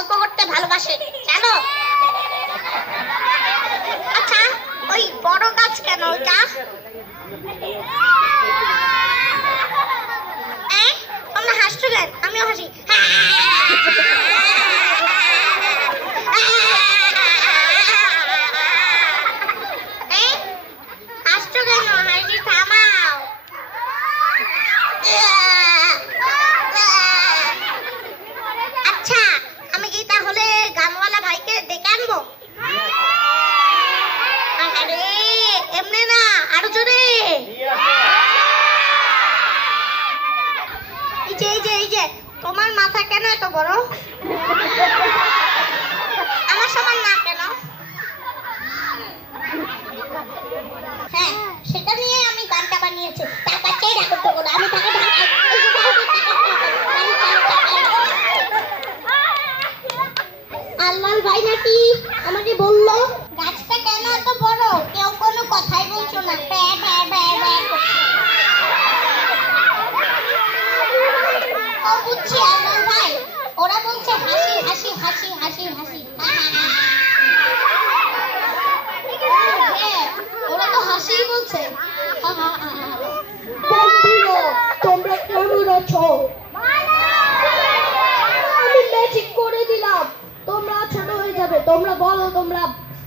গল্প করতে ভালোবাসে জানো? আচ্ছা ওই বড় গাছ কেন ওইটা? তোমরা হাসছো কেন? আমিও হাসি। হাসছো কেন? হাসি থামাও। আচ্ছা আমি কি তাহলে গানওয়ালা ভাইকে ডেকে আনবো? আরে এমনি না, আরো জোরে। এই যে তোমার মাথা কেন এত বড়? আমার সমান না কেন? হ্যাঁ সেটা নিয়ে আমি গানটা বানিয়েছি। টাকা চাই ডাকো তো করে আমি তাকে আল্লাহ ভাই নাকি আমাকে বললো গাছটা কেন এত বড়? কেউ কোনো কথাই বলছো না। ও বুঝছি আল্লাহ ভাই, ওরা বলছে হাসি হাসি হাসি হাসি হাসি। ওরা তো হাসিই বলছে। তোমরা কেমন আছো? আমি ম্যাজিক করে দিলাম, তোমরা ছোট হয়ে যাবে। তোমরা বলো তোমরা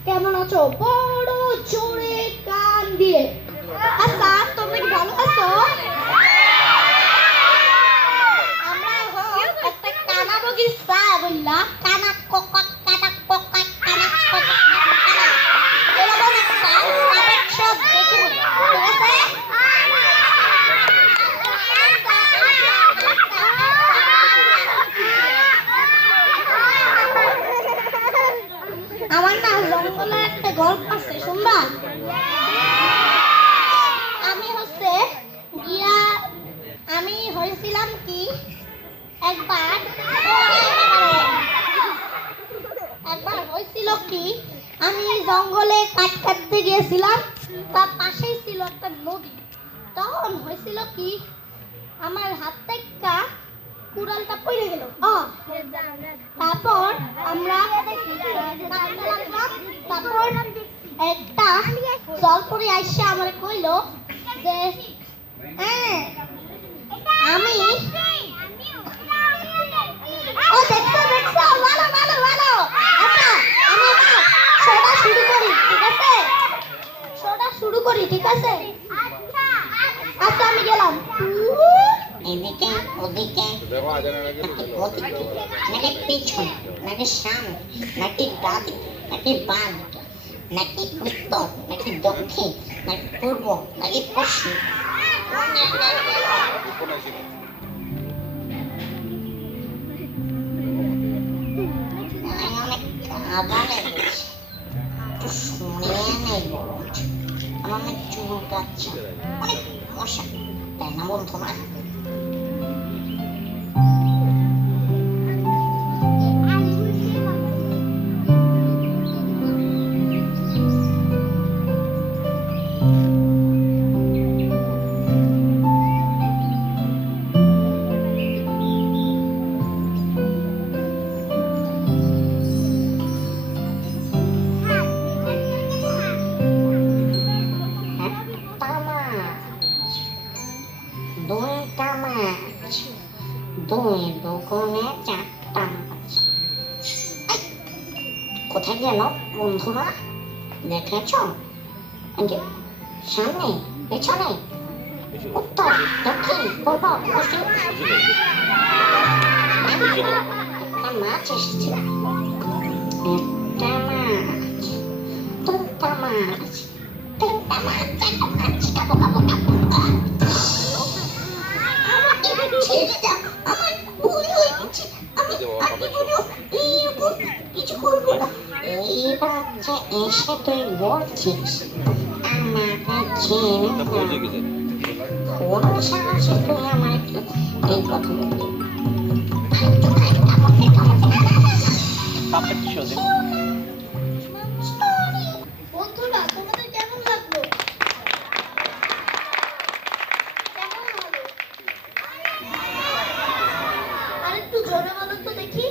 কেমন আছো বড় জোরে কান দিয়ে। আচ্ছা তুমি ভালো আছো? আমরা একটা কানা বগিচা বললা, কানা কোকা কানা কোকা কানা কোকা কানা এরকম একটা পাপেট সব দেখি। ঠিক আছে আমার না জঙ্গলে একটা গল্প আছে শুনবা? আমি হয়েছিলাম কি একবার হয়েছিল কি আমি জঙ্গলে কাঠ কাটতে গিয়েছিলাম, তার পাশেই ছিল একটা নদী। তখন হয়েছিল কি আমার হাত থেকে কুড়ালটা পড়ে গেল। তারপর আমরা তারপর একটা জলপরি আইসা আমার কইলো যে আমি ও দেখছো ভালো ভালো ভালো। আচ্ছা আমি শোটা শুরু করি, ঠিক আছে? শোটা শুরু করি, ঠিক আছে? আচ্ছা আমি গেলাম এদিকে ওদিকে নাকি পিছন নাকি সামনে নাকি ডান নাকি বাম নাকি উত্তর নাকি দক্ষিণ নাকি পূর্ব নাকি পশ্চিম। আবার একটু শুনিয়ে নেই, আমার অনেক চুল কাচ্ছে, অনেক মশা, তাই না বন্ধুরা? কোথায় গেল বন্ধুরা? দেখেছ? সামনে পেছনে উত্তর দক্ষিণ পূর্ব পশ্চিম একটা মাছ এসেছিল। একটা মাছ, দুটা মাছ, তিনটা মাছ, চারটা মাছ, কাবো কাবো কাবো। ছেড়ে দাও, আমার ভুল হয়ে গেছে। আমি এরকম কিছু করবো না। এই বাচ্চা এসে তুই বলছিস আমাকে ছেড়ে কোন সাহসে তুই আমাকে এই কথা বলবি? বন্ধুরা তোমাদের কেমন লাগলো? কেমন হলো? আরেকটু জোরে বলো তো দেখি।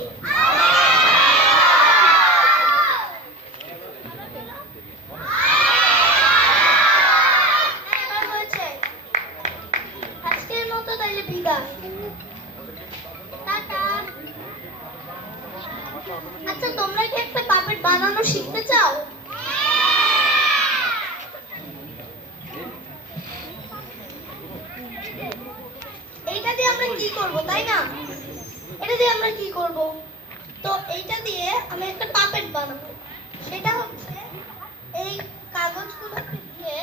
আচ্ছা তোমরা কি একটা পাপেট বানানো শিখতে চাও? এইটা দিয়ে আমরা কি করব তাই না? এটা দিয়ে আমরা কি করব? তো এইটা দিয়ে আমি একটা পাপেট বানাবো। সেটা হচ্ছে এই কাগজগুলোকে দিয়ে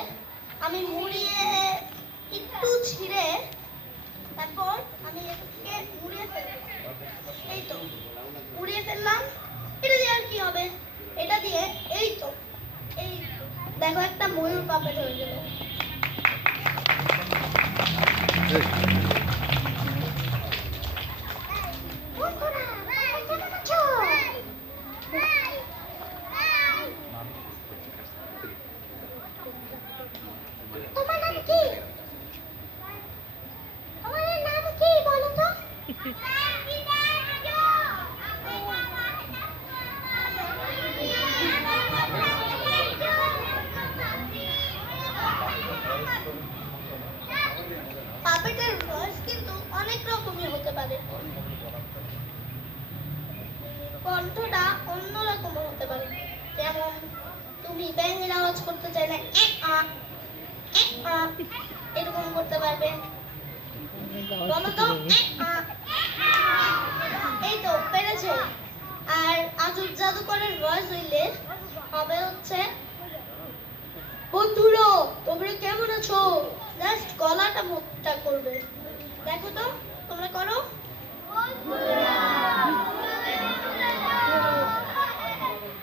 আমি মুড়িয়ে একটু ছিঁড়ে তারপর আমি এটাকে মুড়িয়ে ফেলবো। এই তো মুড়িয়ে ফেললাম। এটা দিয়ে আর কি হবে? এটা দিয়ে এই তো এই দেখো একটা ময়ূর পাপেট হয়ে গেল। তোমার নাম কি? তোমার নাম কি বলো তো? পাপেটের ভয়েস কিন্তু অনেক রকমের হতে পারে। কণ্ঠটা অন্যরকম হতে পারে। যেমন তুমি ব্যাঙের আওয়াজ করতে চাইলে এরকম করতে পারবে। বলো তো এই তো পেরেছো। আর আজব জাদুকরের ভয়েস হইলে হবে হচ্ছে, বন্ধুরা তোমরা কেমন আছো? জাস্ট গলাটা মোটা করবে। দেখো তো তোমরা করো।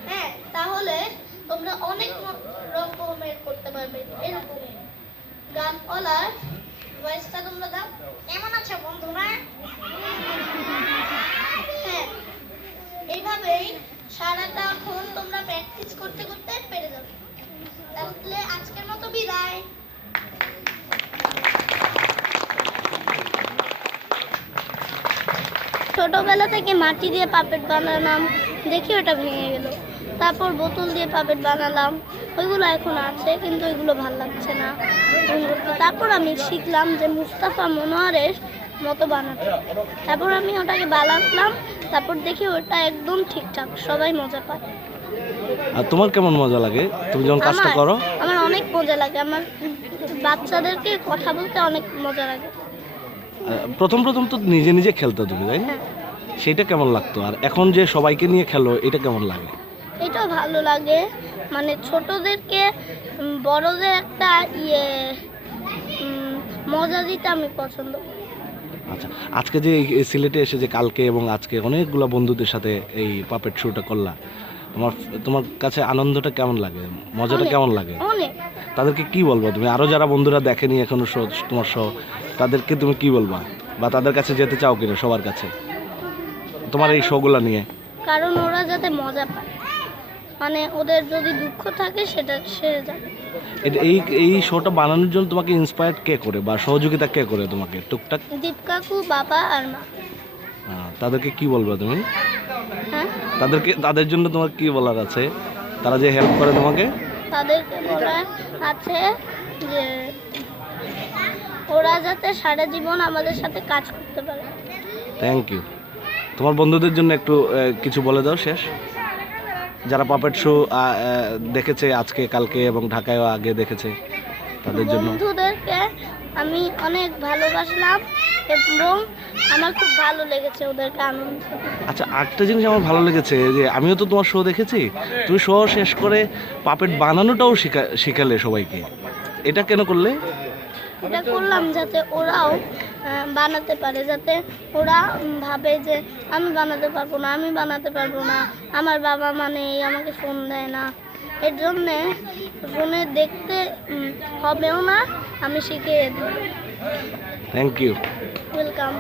হ্যাঁ তাহলে তোমরা অনেক রকমের করতে পারবে। এরকম গান বলার ভয়েসটা তোমরা দাও, কেমন আছো বন্ধুরা? হ্যাঁ এইভাবেই সারাটাক্ষণ তোমরা প্র্যাকটিস করতে করতে পেরে যাবে। তাহলে আজকের মতো বিদায়। ছোটবেলা থেকে মাটি দিয়ে পাপেট বানালাম, দেখি ওটা ভেঙে গেল। তারপর বোতল দিয়ে পাপেট বানালাম, ওইগুলো এখন আছে কিন্তু ওইগুলো ভালো লাগছে না। তারপর আমি শিখলাম যে মুস্তাফা মনোয়ারের মতো বানাতে। তারপর আমি ওটাকে বানালাম, তারপর দেখি ওটা একদম ঠিকঠাক, সবাই মজা পায়। আর তোমার কেমন মজা লাগে তুমি যখন কাজটা করো? আমার অনেক মজা লাগে। আমার বাচ্চাদেরকে কথা বলতে অনেক মজা লাগে। প্রথম প্রথম তো নিজে নিজে খেলতে তুমি, তাই না? সেটা কেমন লাগতো? আর এখন যে সবাইকে নিয়ে খেলো, এটা কেমন লাগে? এটাও ভালো লাগে। মানে ছোটদেরকে বড়দের একটা মজা দিতে আমি পছন্দ করি। আচ্ছা, আজকে যে সিলেটে এসে যে কালকে এবং আজকে অনেকগুলো বন্ধুদের সাথে এই পাপেট শোটা করলা, তোমার কাছে আনন্দটা কেমন লাগে, মজাটা কেমন লাগে? অনেক। তাদেরকে কি বলবো তুমি? আরো যারা বন্ধুরা দেখেনি এখনো শো, তোমার শো, তাদেরকে তুমি কি বলবা? বা তাদের কাছে যেতে চাও কিনা সবার কাছে তোমার এই শোগুলা নিয়ে? কারণ ওরা যাতে মজা পায়, মানে ওদের যদি দুঃখ থাকে সেটা সেরে যায়। এই শোটা বানানোর জন্য তোমাকে ইন্সপায়ার্ড কে করে বা সহযোগিতা কে করে তোমাকে টুকটাক? দীপ কাকু, বাবা আর মা। তাদেরকে কি বলবো তুমি? হ্যাঁ, তাদের জন্য তোমার কি বলার আছে? তারা যে হেল্প করে তোমাকে, তাদেরকে বলার আছে যে ওরা যাতে সারা জীবন আমাদের সাথে কাজ করতে পারে। Thank you. তোমার বন্ধুদের জন্য একটু কিছু বলে দাও শেষ, যারা পাপেট শো দেখেছে আজকে কালকে এবং ঢাকায়ও আগে দেখেছে, তাদের জন্য। বন্ধুদেরকে আমি অনেক ভালোবাসলাম এবং আমার খুব ভালো লেগেছে ওদেরকে আনন্দ। আচ্ছা, আরেকটা জিনিস আমার ভালো লেগেছে যে আমিও তো তোমার শো দেখেছি, তুমি শো শেষ করে পাপেট বানানোটাও শিখালে সবাইকে। এটা কেন করলে? এটা করলাম যাতে ওরাও বানাতে পারে, যাতে ওরা ভাবে যে আমি বানাতে পারবো না, আমার বাবা মানে আমাকে ফোন দেয় না, এর জন্যে ফোনে দেখতে হবেও না, আমি শিখিয়ে দেব। Thank you. ওয়েলকাম।